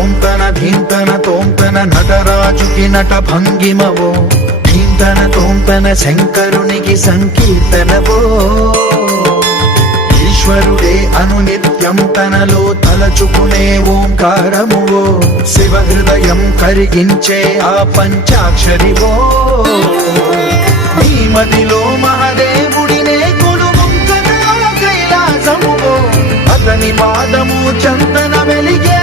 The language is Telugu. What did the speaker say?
తోంతన ధీంతన తోంతన నటరాజుకి నట భంగిమవో ధీంతన తోంతన శంకరునికి సంకీర్తనవో ఈశ్వరుడే అనునిత్యం తనలో తలచుకునే ఓంకారమువో శివ హృదయం కరిగించే ఆ పంచాక్షరివో నీ మదిలో మహాదేవుడినే కొలువుంకన కైలాసమువో అతని పాదము చందన వెలిగే